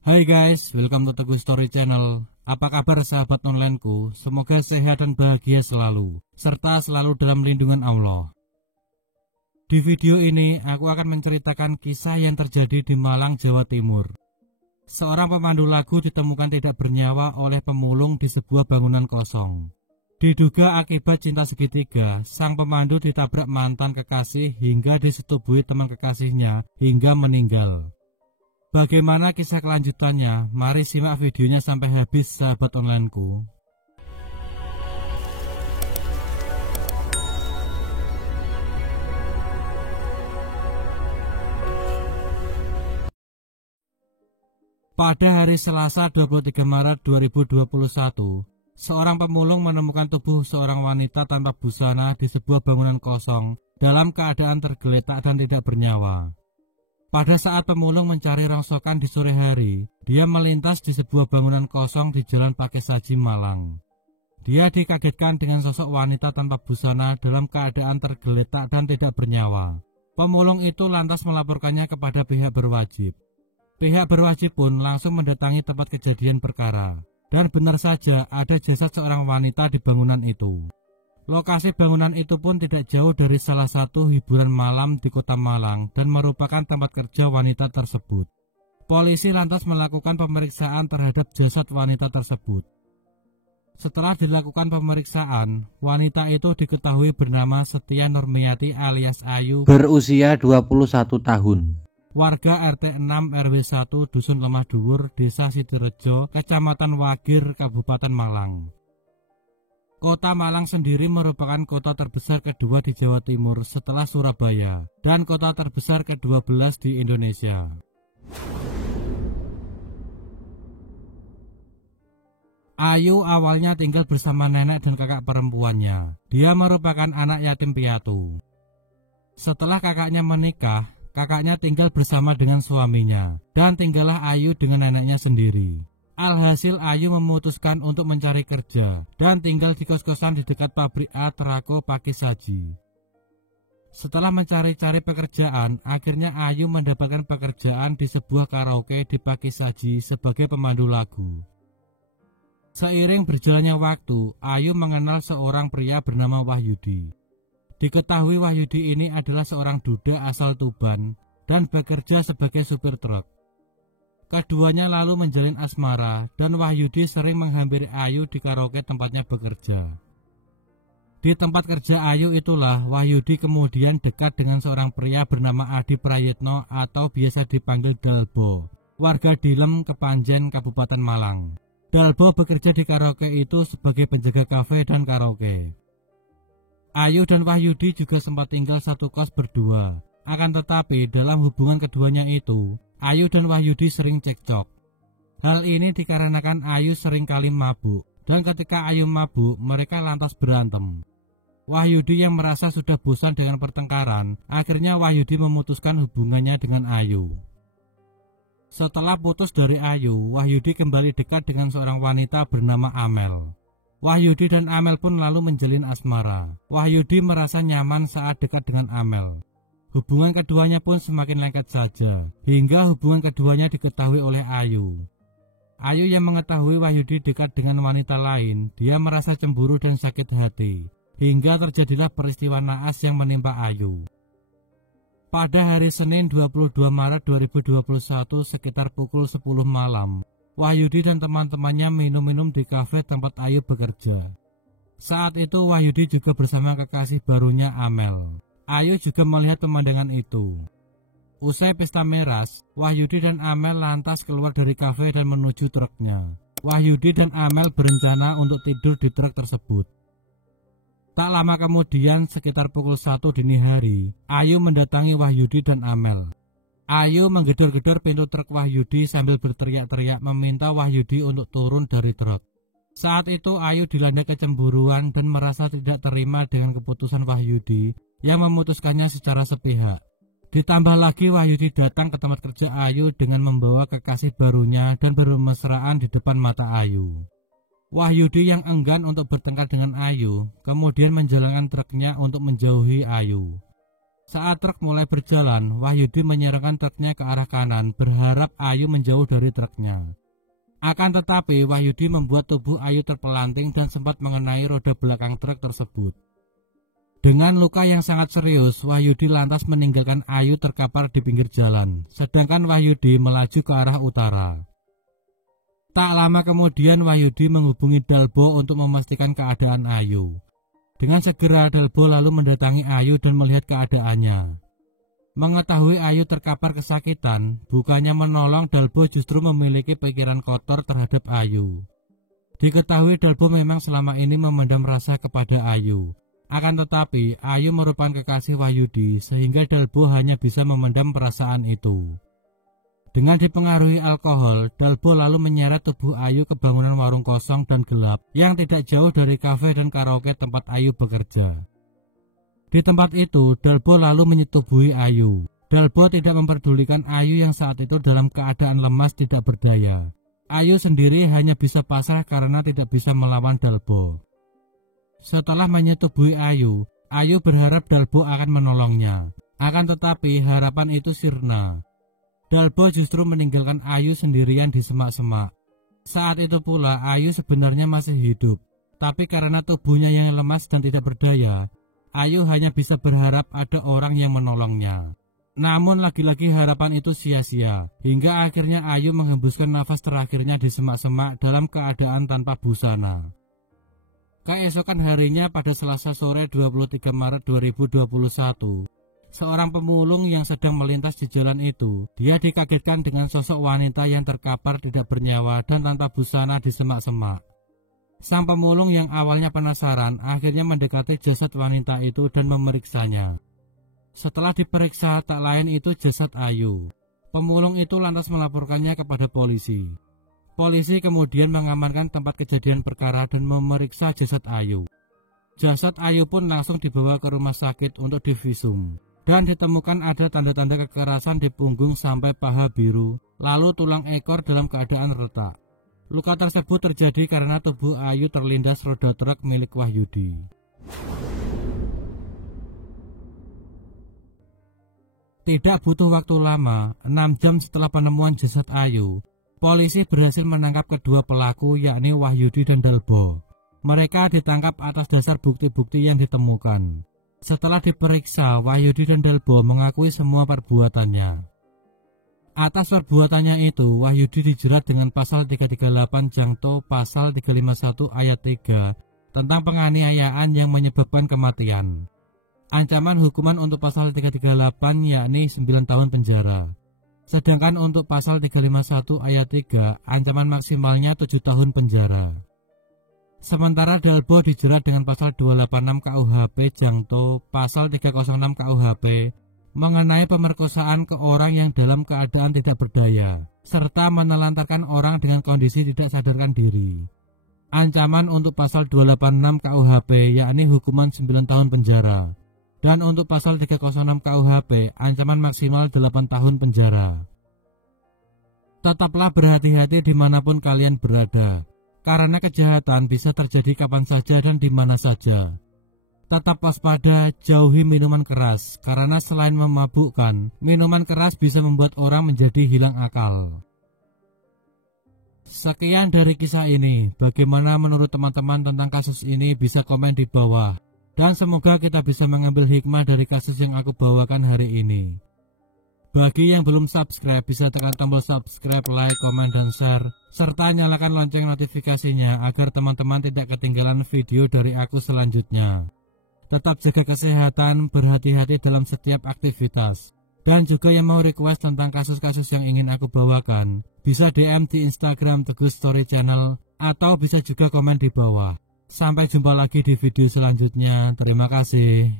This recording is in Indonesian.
Hai guys, welcome to Teguh Story Channel. Apa kabar sahabat onlineku? Semoga sehat dan bahagia selalu, serta selalu dalam lindungan Allah. Di video ini, aku akan menceritakan kisah yang terjadi di Malang, Jawa Timur. Seorang pemandu lagu ditemukan tidak bernyawa oleh pemulung di sebuah bangunan kosong. Diduga akibat cinta segitiga, sang pemandu ditabrak mantan kekasih hingga disetubuhi teman kekasihnya hingga meninggal. Bagaimana kisah kelanjutannya? Mari simak videonya sampai habis sahabat onlineku. Pada hari Selasa 23 Maret 2021, seorang pemulung menemukan tubuh seorang wanita tanpa busana di sebuah bangunan kosong dalam keadaan tergeletak dan tidak bernyawa. Pada saat pemulung mencari rongsokan di sore hari, dia melintas di sebuah bangunan kosong di Jalan Pakesaji, Malang. Dia dikagetkan dengan sosok wanita tanpa busana dalam keadaan tergeletak dan tidak bernyawa. Pemulung itu lantas melaporkannya kepada pihak berwajib. Pihak berwajib pun langsung mendatangi tempat kejadian perkara. Dan benar saja ada jasad seorang wanita di bangunan itu. Lokasi bangunan itu pun tidak jauh dari salah satu hiburan malam di kota Malang dan merupakan tempat kerja wanita tersebut. Polisi lantas melakukan pemeriksaan terhadap jasad wanita tersebut. Setelah dilakukan pemeriksaan, wanita itu diketahui bernama Setia Nurmiati alias Ayu, berusia 21 tahun. Warga RT 6 RW 1 Dusun Lemah Dhuwur, Desa Sidorejo, Kecamatan Wagir, Kabupaten Malang. Kota Malang sendiri merupakan kota terbesar kedua di Jawa Timur setelah Surabaya dan kota terbesar ke-12 di Indonesia. Ayu awalnya tinggal bersama nenek dan kakak perempuannya. Dia merupakan anak yatim piatu. Setelah kakaknya menikah, kakaknya tinggal bersama dengan suaminya dan tinggallah Ayu dengan neneknya sendiri. Alhasil Ayu memutuskan untuk mencari kerja dan tinggal di kos-kosan di dekat pabrik Atrako Pakesaji. Setelah mencari-cari pekerjaan, akhirnya Ayu mendapatkan pekerjaan di sebuah karaoke di Pakesaji sebagai pemandu lagu. Seiring berjalannya waktu, Ayu mengenal seorang pria bernama Wahyudi. Diketahui Wahyudi ini adalah seorang duda asal Tuban dan bekerja sebagai supir truk. Keduanya lalu menjalin asmara dan Wahyudi sering menghampiri Ayu di karaoke tempatnya bekerja. Di tempat kerja Ayu itulah Wahyudi kemudian dekat dengan seorang pria bernama Adi Prayitno atau biasa dipanggil Dalbo, warga Dilem, Kepanjen, Kabupaten Malang. Dalbo bekerja di karaoke itu sebagai penjaga kafe dan karaoke. Ayu dan Wahyudi juga sempat tinggal satu kos berdua. Akan tetapi dalam hubungan keduanya itu, Ayu dan Wahyudi sering cekcok. Hal ini dikarenakan Ayu sering kali mabuk, dan ketika Ayu mabuk, mereka lantas berantem. Wahyudi yang merasa sudah bosan dengan pertengkaran, akhirnya Wahyudi memutuskan hubungannya dengan Ayu. Setelah putus dari Ayu, Wahyudi kembali dekat dengan seorang wanita bernama Amel. Wahyudi dan Amel pun lalu menjalin asmara. Wahyudi merasa nyaman saat dekat dengan Amel. Hubungan keduanya pun semakin lengket saja, hingga hubungan keduanya diketahui oleh Ayu. Ayu yang mengetahui Wahyudi dekat dengan wanita lain, dia merasa cemburu dan sakit hati, hingga terjadilah peristiwa naas yang menimpa Ayu. Pada hari Senin 22 Maret 2021 sekitar pukul 10 malam, Wahyudi dan teman-temannya minum-minum di kafe tempat Ayu bekerja. Saat itu Wahyudi juga bersama kekasih barunya Amel. Ayu juga melihat pemandangan itu. Usai pesta miras, Wahyudi dan Amel lantas keluar dari kafe dan menuju truknya. Wahyudi dan Amel berencana untuk tidur di truk tersebut. Tak lama kemudian, sekitar pukul 1 dini hari, Ayu mendatangi Wahyudi dan Amel. Ayu menggedor-gedor pintu truk Wahyudi sambil berteriak-teriak meminta Wahyudi untuk turun dari truk. Saat itu Ayu dilanda kecemburuan dan merasa tidak terima dengan keputusan Wahyudi yang memutuskannya secara sepihak. Ditambah lagi Wahyudi datang ke tempat kerja Ayu dengan membawa kekasih barunya dan bermesraan di depan mata Ayu. Wahyudi yang enggan untuk bertengkar dengan Ayu, kemudian menjalankan truknya untuk menjauhi Ayu. Saat truk mulai berjalan, Wahyudi menyerangkan truknya ke arah kanan, berharap Ayu menjauh dari truknya. Akan tetapi, Wahyudi membuat tubuh Ayu terpelanting dan sempat mengenai roda belakang truk tersebut. Dengan luka yang sangat serius, Wahyudi lantas meninggalkan Ayu terkapar di pinggir jalan, sedangkan Wahyudi melaju ke arah utara. Tak lama kemudian, Wahyudi menghubungi Dalbo untuk memastikan keadaan Ayu. Dengan segera Dalbo lalu mendatangi Ayu dan melihat keadaannya. Mengetahui Ayu terkapar kesakitan, bukannya menolong, Dalbo justru memiliki pikiran kotor terhadap Ayu. Diketahui Dalbo memang selama ini memendam rasa kepada Ayu. Akan tetapi, Ayu merupakan kekasih Wahyudi sehingga Dalbo hanya bisa memendam perasaan itu. Dengan dipengaruhi alkohol, Dalbo lalu menyeret tubuh Ayu ke bangunan warung kosong dan gelap yang tidak jauh dari kafe dan karaoke tempat Ayu bekerja. Di tempat itu, Dalbo lalu menyetubuhi Ayu. Dalbo tidak memperdulikan Ayu yang saat itu dalam keadaan lemas tidak berdaya. Ayu sendiri hanya bisa pasrah karena tidak bisa melawan Dalbo. Setelah menyetubuhi Ayu, Ayu berharap Dalbo akan menolongnya. Akan tetapi harapan itu sirna. Dalbo justru meninggalkan Ayu sendirian di semak-semak. Saat itu pula Ayu sebenarnya masih hidup, tapi karena tubuhnya yang lemas dan tidak berdaya, Ayu hanya bisa berharap ada orang yang menolongnya. Namun lagi-lagi harapan itu sia-sia, hingga akhirnya Ayu menghembuskan nafas terakhirnya di semak-semak dalam keadaan tanpa busana. Keesokan harinya pada Selasa sore 23 Maret 2021, seorang pemulung yang sedang melintas di jalan itu, dia dikagetkan dengan sosok wanita yang terkapar tidak bernyawa dan tanpa busana di semak-semak. Sang pemulung yang awalnya penasaran akhirnya mendekati jasad wanita itu dan memeriksanya. Setelah diperiksa, tak lain itu jasad Ayu. Pemulung itu lantas melaporkannya kepada polisi. Polisi kemudian mengamankan tempat kejadian perkara dan memeriksa jasad Ayu. Jasad Ayu pun langsung dibawa ke rumah sakit untuk divisum. Dan ditemukan ada tanda-tanda kekerasan di punggung sampai paha biru, lalu tulang ekor dalam keadaan retak. Luka tersebut terjadi karena tubuh Ayu terlindas roda truk milik Wahyudi. Tidak butuh waktu lama, 6 jam setelah penemuan jasad Ayu, polisi berhasil menangkap kedua pelaku yakni Wahyudi dan Dalbo. Mereka ditangkap atas dasar bukti-bukti yang ditemukan. Setelah diperiksa, Wahyudi dan Dalbo mengakui semua perbuatannya. Atas perbuatannya itu, Wahyudi dijerat dengan pasal 338 Jangto pasal 351 ayat 3 tentang penganiayaan yang menyebabkan kematian. Ancaman hukuman untuk pasal 338 yakni 9 tahun penjara. Sedangkan untuk pasal 351 ayat 3, ancaman maksimalnya 7 tahun penjara. Sementara Dalbo dijerat dengan pasal 286 KUHP Jangto pasal 306 KUHP mengenai pemerkosaan ke orang yang dalam keadaan tidak berdaya, serta menelantarkan orang dengan kondisi tidak sadarkan diri. Ancaman untuk pasal 286 KUHP yakni hukuman 9 tahun penjara, dan untuk pasal 306 KUHP ancaman maksimal 8 tahun penjara. Tetaplah berhati-hati dimanapun kalian berada, karena kejahatan bisa terjadi kapan saja dan di mana saja. Tetap waspada, jauhi minuman keras, karena selain memabukkan, minuman keras bisa membuat orang menjadi hilang akal. Sekian dari kisah ini. Bagaimana menurut teman-teman tentang kasus ini? Bisa komen di bawah. Dan semoga kita bisa mengambil hikmah dari kasus yang aku bawakan hari ini. Bagi yang belum subscribe, bisa tekan tombol subscribe, like, komen, dan share, serta nyalakan lonceng notifikasinya agar teman-teman tidak ketinggalan video dari aku selanjutnya. Tetap jaga kesehatan, berhati-hati dalam setiap aktivitas. Dan juga yang mau request tentang kasus-kasus yang ingin aku bawakan, bisa DM di Instagram Teguh Story Channel, atau bisa juga komen di bawah. Sampai jumpa lagi di video selanjutnya. Terima kasih.